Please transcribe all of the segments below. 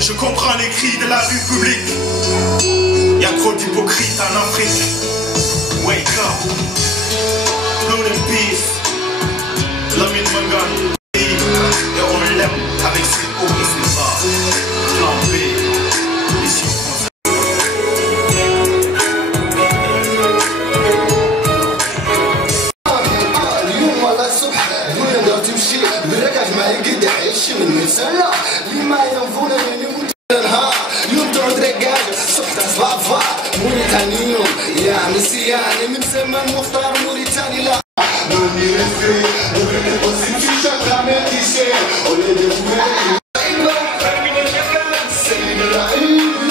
Je comprends les cris de la rue publique. Y a trop d'hypocrites en Afrique. Wake up. Blood and peace. Lamine Mangan. Et on l'aime avec ses hauts et ses bas. Plan B. Mission اليوم ولا الصبح بغينا تمشي براكاش معايا قد عايش من سنة اللي ما ينفونا يعني كنت نهار اليوم تعود ركاج الصبح تصبح فار موريتانيوم يا مسياني من زمان مختار موريتاني لا ماني نفري وبني قصي في شكل عملتي شيء وليدي فمالي سيد العيد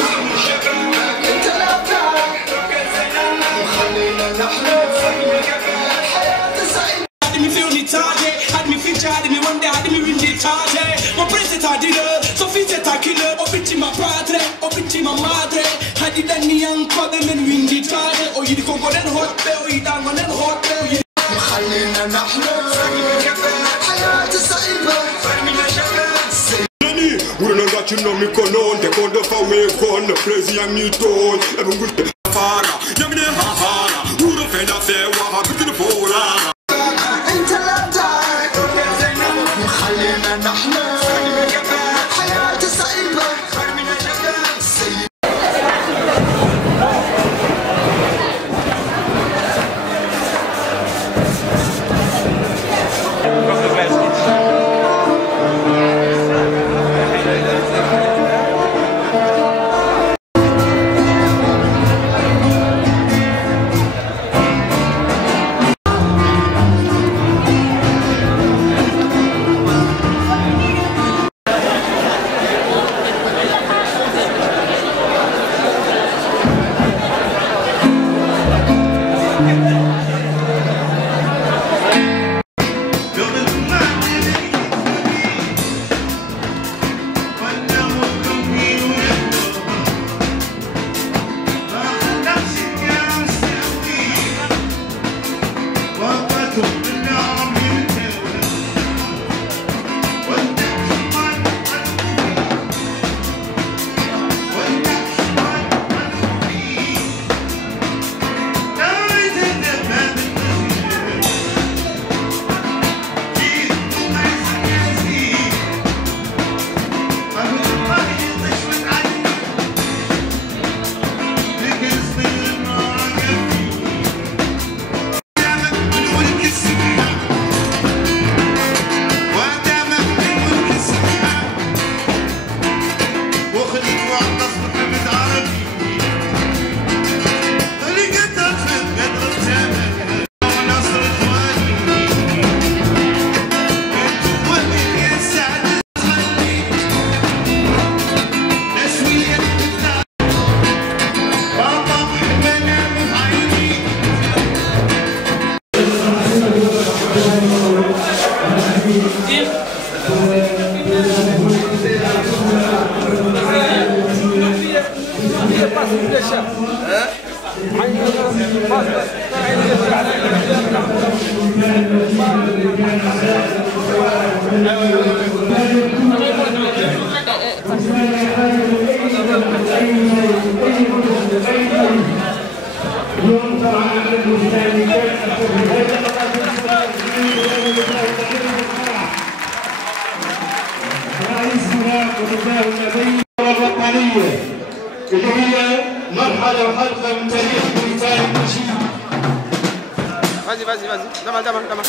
انت الابداع خلينا نحلم had me feature, had me one day, had me win the target. My president I did it, so fit it I kill it. Up into my padre, up into my madre. Had it done me young father and win the target. Oh, you the congo then hot bell, you down on then hot bell. خلينا نحلم حياة صعيبة We're not watching on me colon, they call the family con, the crazy and me told. Every good fara, Yamine Hahara, who the fed up there, what happened to the polar? انت الابداع خلينا نحلم حياة صعيبة اللي هي مرحلة وحلقة من تاريخ موريتانيا النشيد. Vas-y, dama.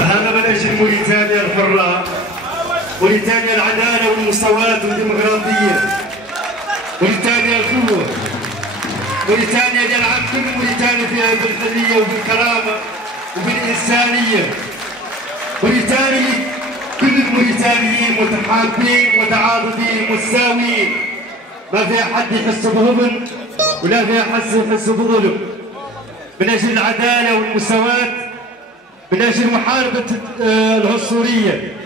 هذا منهج موريتانيا الحرة، موريتانيا العدالة والمساواة والديمقراطية، موريتانيا القوة، موريتانيا اللي العالم كله موريتانيا فيها بالحرية وبالكرامة وبالإنسانية. موريتاني كل الموريتانيين متحابين متعاضدين متساويين، ما فيها حد يحس بغبن ولا فيها حد يحس بظلم، من أجل العدالة والمساواة، من أجل محاربة العنصرية.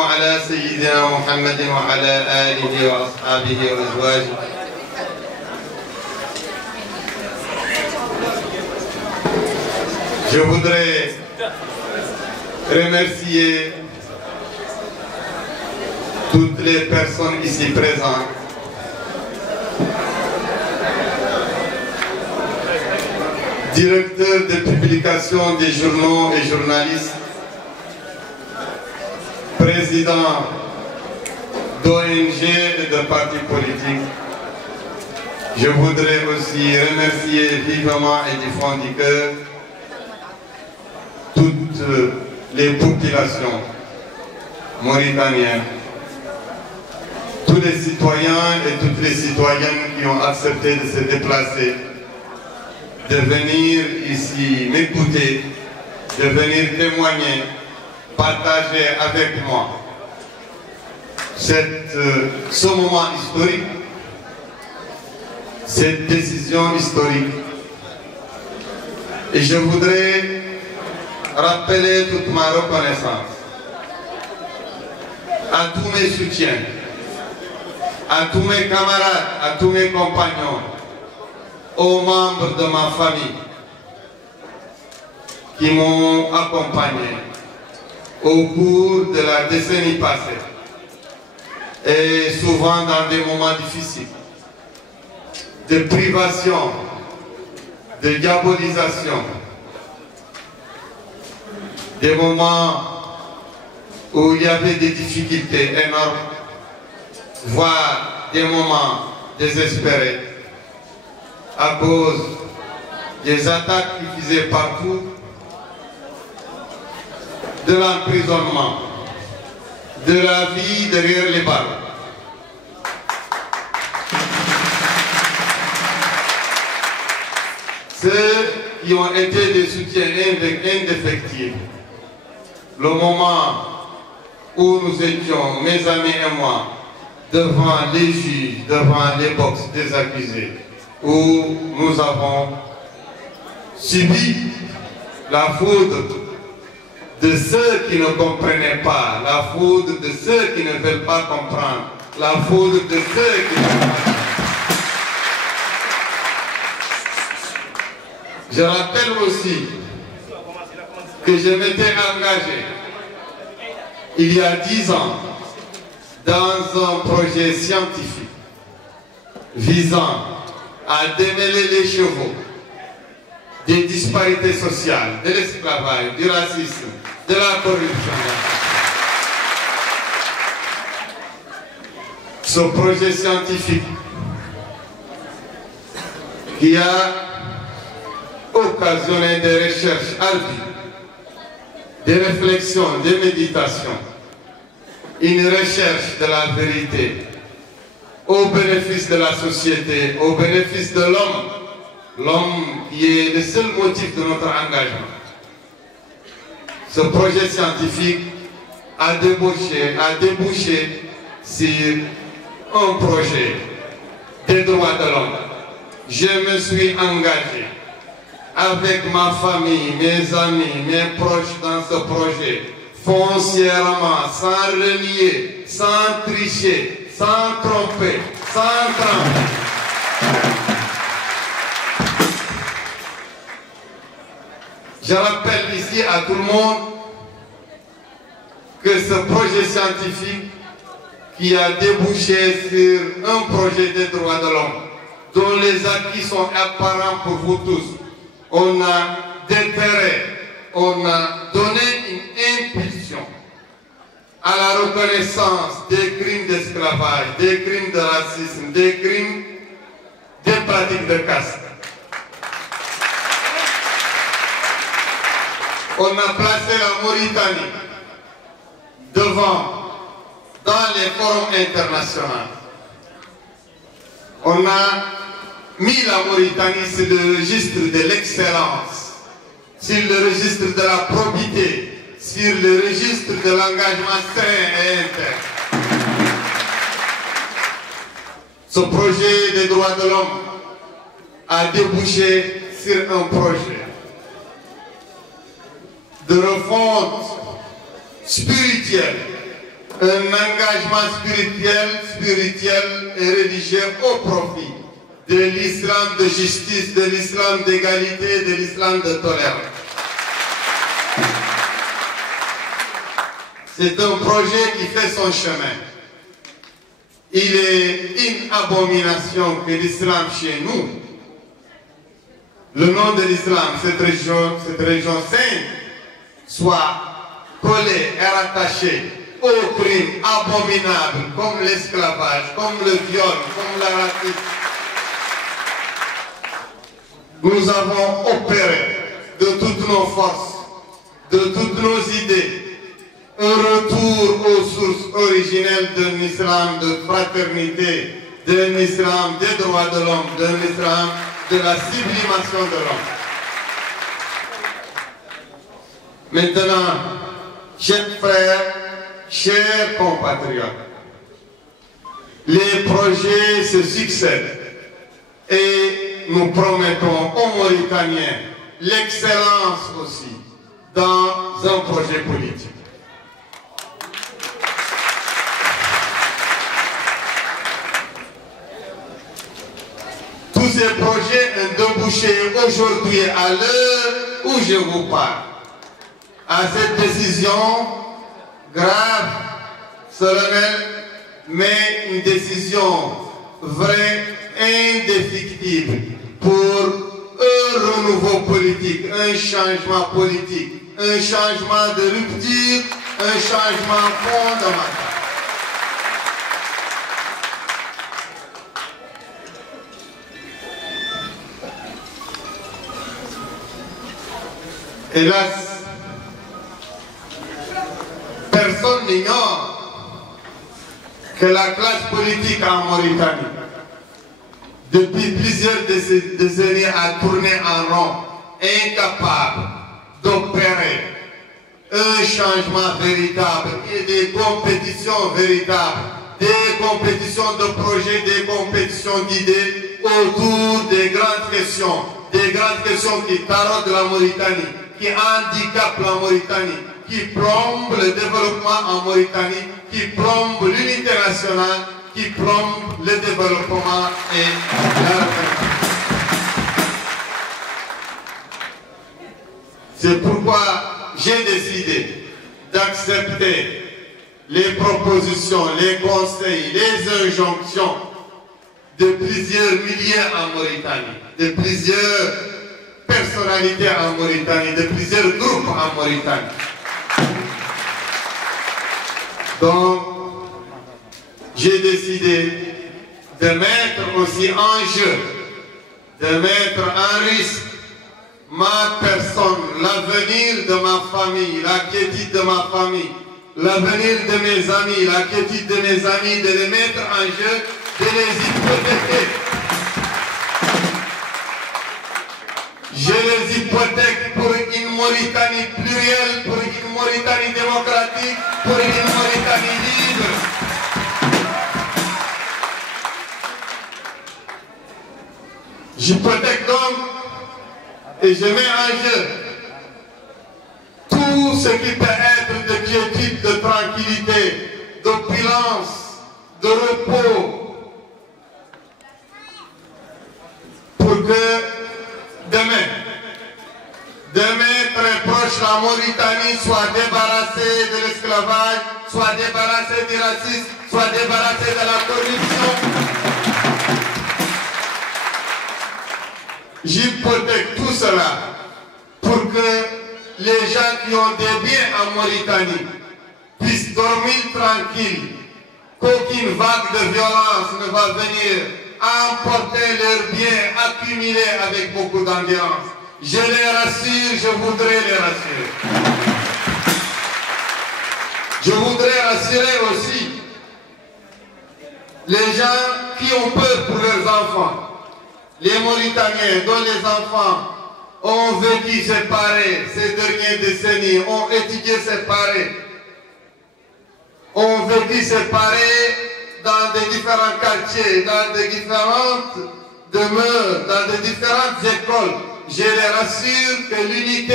على سيدنا محمد وعلى آله وأصحابه وأزواجه. Je voudrais remercier toutes les personnes ici présentes, directeurs de publication des journaux et journalistes, présidents d'ONG et de partis politiques. Je voudrais aussi remercier vivement et du fond du cœur toutes les populations mauritaniennes, tous les citoyens et toutes les citoyennes qui ont accepté de se déplacer, de venir ici m'écouter, de venir témoigner, partager avec moi ce moment historique, cette décision historique. Et je voudrais rappeler toute ma reconnaissance à tous mes soutiens, à tous mes camarades, à tous mes compagnons, aux membres de ma famille qui m'ont accompagné au cours de la décennie passée et souvent dans des moments difficiles, de privation, de diabolisation, des moments où il y avait des difficultés énormes, voire des moments désespérés à cause des attaques qui faisaient partout, de l'emprisonnement, de la vie derrière les balles. Ceux qui ont été des soutiens indéfectibles, le moment où nous étions, mes amis et moi, devant les juges, devant les box des accusés, où nous avons subi la foudre de ceux qui ne comprenaient pas, la foudre de ceux qui ne veulent pas comprendre, la foudre de ceux qui ne veulent pas. Je rappelle aussi que je m'étais engagé il y a 10 ans dans un projet scientifique visant à démêler les chevaux des disparités sociales, de l'esclavage, du racisme, de la corruption. Ce projet scientifique qui a occasionné des recherches ardues, des réflexions, des méditations, une recherche de la vérité au bénéfice de la société, au bénéfice de l'homme, l'homme qui est le seul motif de notre engagement. Ce projet scientifique a débouché sur un projet des droits de l'homme. Je me suis engagé avec ma famille, mes amis, mes proches dans ce projet, foncièrement, sans renier, sans tricher, sans tromper, sans tromper. Je rappelle ici à tout le monde que ce projet scientifique qui a débouché sur un projet des droits de l'homme, dont les acquis sont apparents pour vous tous, on a déterré, on a donné une impulsion à la reconnaissance des crimes d'esclavage, des crimes de racisme, des crimes des pratiques de caste. On a placé la Mauritanie devant dans les forums internationaux. On a mis la Mauritanie sur le registre de l'excellence, sur le registre de la probité, sur le registre de l'engagement sain et interne. Ce projet des droits de l'homme a débouché sur un projet de refonte spirituelle, un engagement spirituel et religieux au profit de l'islam de justice, de l'islam d'égalité, de l'islam de tolérance. C'est un projet qui fait son chemin. Il est une abomination que l'islam chez nous, le nom de l'islam, cette région sainte, soit collé et rattaché aux crimes abominables comme l'esclavage, comme le viol, comme la racisme. Nous avons opéré de toutes nos forces, de toutes nos idées, un retour aux sources originelles d'un islam de fraternité, d'un islam des droits de l'homme, d'un islam de la sublimation de l'homme. Maintenant, chers frères, chers compatriotes, les projets se succèdent et nous promettons aux Mauritaniens l'excellence aussi dans un projet politique. Tous ces projets ont débouché aujourd'hui à l'heure où je vous parle à cette décision grave, solennelle, mais une décision vraie, indéfectible pour un renouveau politique, un changement politique, un changement de rupture, un changement fondamental. Hélas, personne n'ignore que la classe politique en Mauritanie, depuis plusieurs décennies, a tourné en rond, incapable d'opérer un changement véritable et des compétitions véritables, des compétitions de projets, des compétitions d'idées autour des grandes questions qui taraudent la Mauritanie, qui handicapent la Mauritanie, qui plombent le développement en Mauritanie, qui plombent l'unité nationale, qui plombent le développement et l'organisation. C'est pourquoi j'ai décidé d'accepter les propositions, les conseils, les injonctions de plusieurs milliers en Mauritanie, de plusieurs personnalités en Mauritanie, de plusieurs groupes en Mauritanie. Donc, j'ai décidé de mettre aussi en jeu, de mettre en risque ma personne, l'avenir de ma famille, la quiétude de ma famille, l'avenir de mes amis, la quiétude de mes amis, de les mettre en jeu, de les hypothéquer. Je les hypothèque pour une Mauritanie plurielle, pour une Mauritanie démocratique, pour une Mauritanie libre. J'hypothèque donc et je mets en jeu tout ce qui peut être de quiétude, de tranquillité, d'opulence, de repos, pour que demain très proche, la Mauritanie soit débarrassée de l'esclavage, soit débarrassée du racisme, soit débarrassée de la corruption. J'hypothèque tout cela pour que les gens qui ont des biens en Mauritanie puissent dormir tranquilles, qu'aucune vague de violence ne va venir emporter leurs biens accumulés avec beaucoup d'endurance. Je les rassure, je voudrais les rassurer. Je voudrais rassurer aussi les gens qui ont peur pour leurs enfants. Les Mauritaniens dont les enfants ont vécu séparés ces dernières décennies, ont étudié séparés, ont vécu séparés dans des différents quartiers, dans des différentes demeures, dans des différentes écoles. Je les rassure que l'unité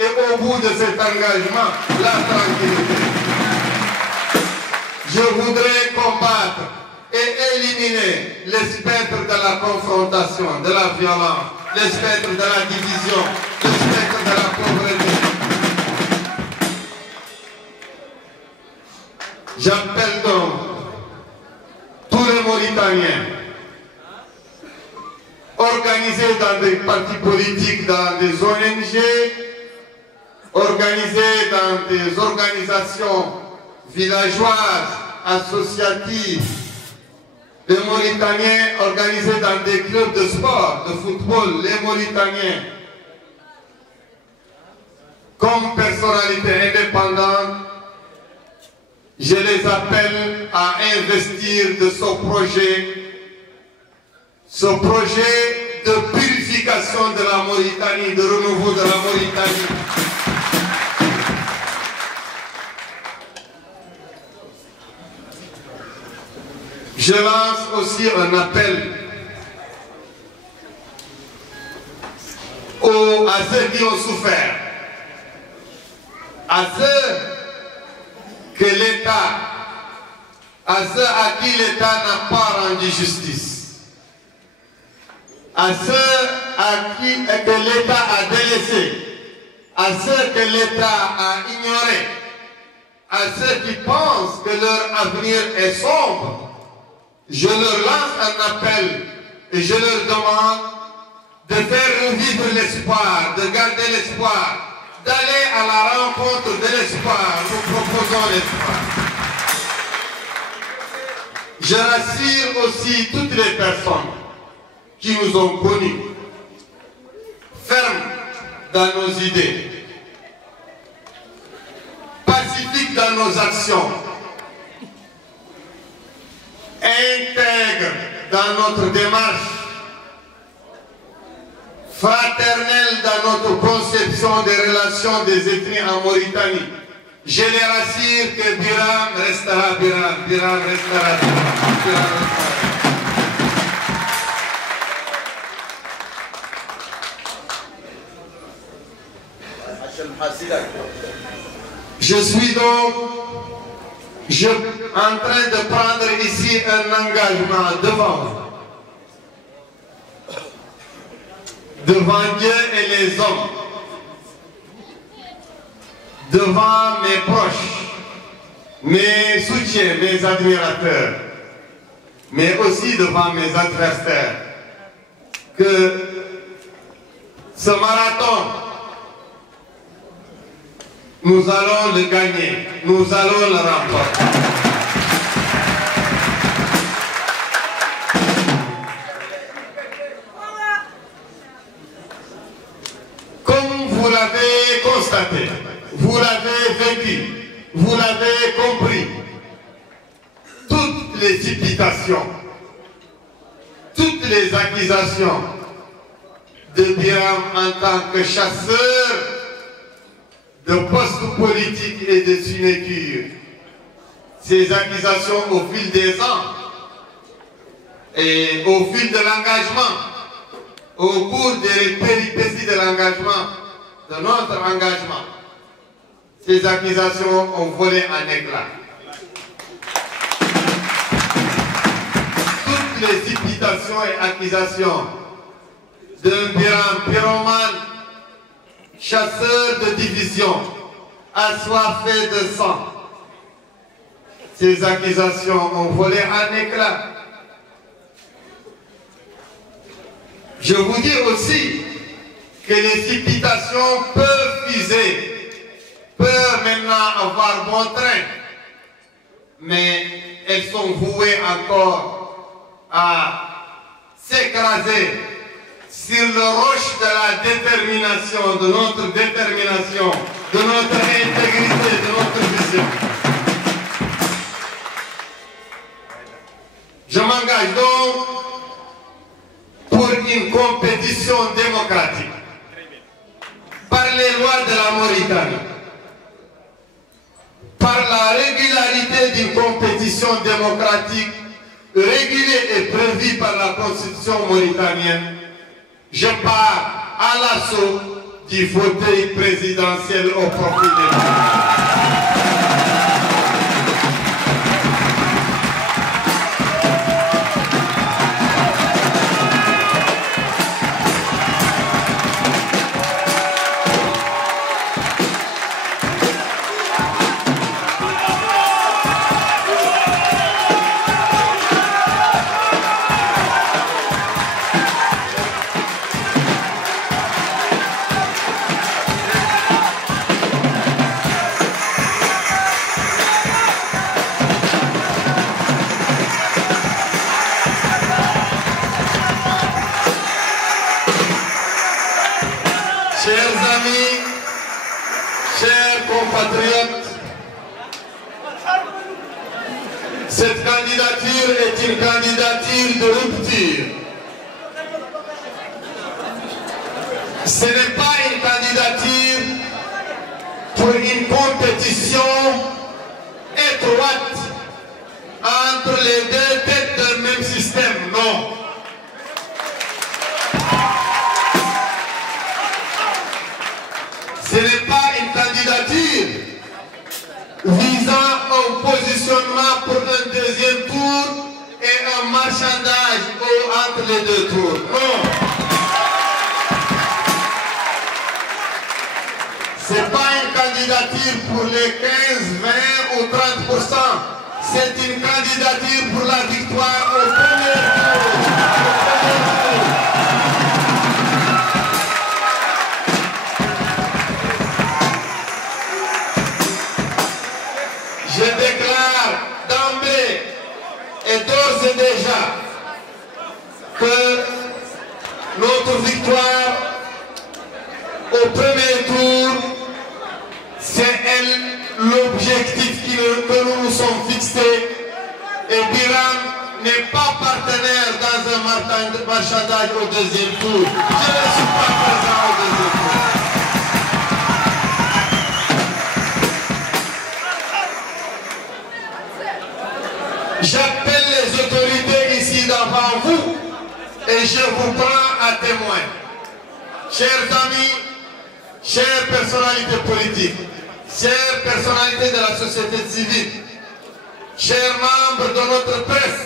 est au bout de cet engagement, la tranquillité. Je voudrais combattre et éliminer les spectres de la confrontation, de la violence, les spectres de la division, les spectres de la pauvreté. J'appelle donc tous les Mauritaniens organisés dans des partis politiques, dans des ONG, organisés dans des organisations villageoises, associatives, les Mauritaniens organisés dans des clubs de sport, de football, les Mauritaniens, comme personnalités indépendantes, je les appelle à investir de ce projet de purification de la Mauritanie, de renouveau de la Mauritanie. Je lance aussi un appel à ceux qui ont souffert, à ceux que l'État, à ceux à qui l'État n'a pas rendu justice, à ceux à qui que l'État a délaissé, à ceux que l'État a ignorés, à ceux qui pensent que leur avenir est sombre. Je leur lance un appel et je leur demande de faire revivre l'espoir, de garder l'espoir, d'aller à la rencontre de l'espoir. Nous proposons l'espoir. Je rassure aussi toutes les personnes qui nous ont connus, fermes dans nos idées, pacifiques dans nos actions, intègre dans notre démarche, fraternelle dans notre conception des relations des ethnies en Mauritanie. Je les rassure que Biram restera Biram, Biram restera Biram, Biram restera. Je suis donc en train de prendre ici un engagement devant Dieu et les hommes, devant mes proches, mes soutiens, mes admirateurs, mais aussi devant mes adversaires, que ce marathon, nous allons le gagner, nous allons le remporter. Comme vous l'avez constaté, vous l'avez vécu, vous l'avez compris, toutes les supputations, toutes les accusations de Biram en tant que chasseur de postes politiques et de sinécures, ces accusations au fil des ans et au fil de l'engagement, au cours des péripéties de l'engagement, de notre engagement, ces accusations ont volé en éclats. Toutes les supputations et accusations d'un Biram pyromane, chasseur de division, assoiffé de sang, ces accusations ont volé en éclats. Je vous dis aussi que les supputations peuvent fuser, peuvent maintenant avoir bon train, mais elles sont vouées encore à s'écraser sur le roche de la détermination, de notre détermination, de notre intégrité, de notre vision. Je m'engage donc pour une compétition démocratique par les lois de la Mauritanie, par la régularité d'une compétition démocratique régulée et prévue par la Constitution mauritanienne. Je pars à l'assaut du fauteuil présidentiel au profit des gens. Cette candidature est une candidature de rupture. Ce n'est pas une candidature pour une compétition étroite entre les deux têtes d'un même système, non. Ce n'est pas une candidature visant au positionnement pour un deuxième tour et un marchandage entre les deux tours. Non. Ce n'est pas une candidature pour les 15, 20 ou 30%. C'est une candidature pour la victoire au premier tour. Je déclare d'emblée et d'ores et déjà que notre victoire au premier tour, c'est l'objectif que nous nous sommes fixés. Et Biram n'est pas partenaire dans un marchandage au deuxième tour. Je ne suis pas présent au deuxième tour. J'appelle les autorités ici devant vous et je vous prends à témoin. Chers amis, chères personnalités politiques, chères personnalités de la société civile, chers membres de notre presse,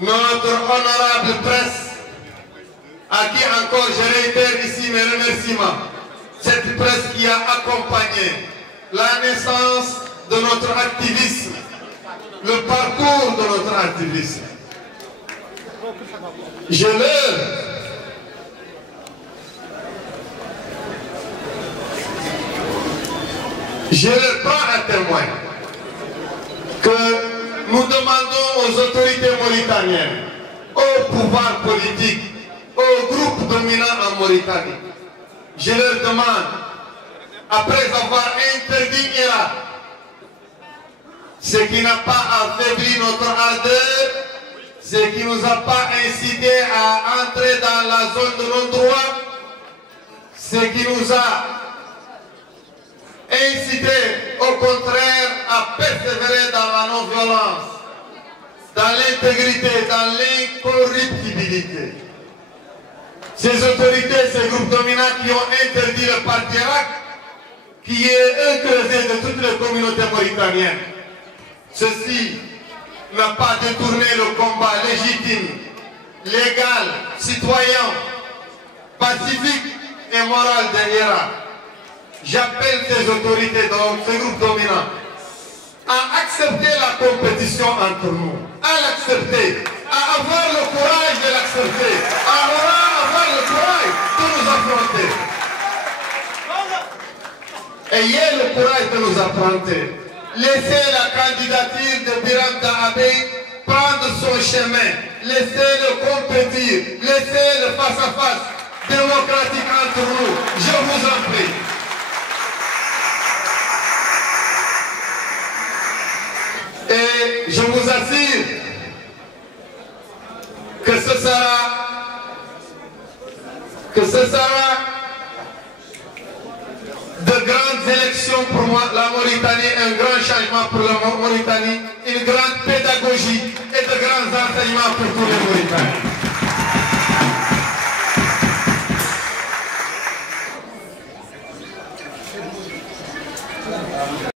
notre honorable presse, à qui encore je réitère ici mes remerciements, cette presse qui a accompagné la naissance de notre notre activisme, le parcours de notre activisme. Je leur prends à témoin que nous demandons aux autorités mauritaniennes, au pouvoir politique, aux groupes dominants en Mauritanie, je leur demande, après avoir interdit Irak, ce qui n'a pas affaibli notre ardeur, ce qui ne nous a pas incité à entrer dans la zone de non-droit, ce qui nous a incité au contraire à persévérer dans la non-violence, dans l'intégrité, dans l'incorruptibilité. Ces autorités, ces groupes dominants qui ont interdit le parti Irak, qui est un creuset de toutes les communautés mauritaniennes, ceci n'a pas détourné le combat légitime, légal, citoyen, pacifique et moral de l'Irak. J'appelle ces autorités, donc ces groupes dominants, à accepter la compétition entre nous, à l'accepter, à avoir le courage de l'accepter, à avoir le courage de nous affronter. Ayez le courage de nous affronter. Laissez la candidature de Biram Dahabey prendre son chemin. Laissez-le compétir. Laissez-le face à face démocratique entre nous. Je vous en prie. Et je vous assure que ce sera de grandes élections pour moi, la Mauritanie, un grand changement pour la Mauritanie, une grande pédagogie et de grands enseignements pour tous les Mauritaniens.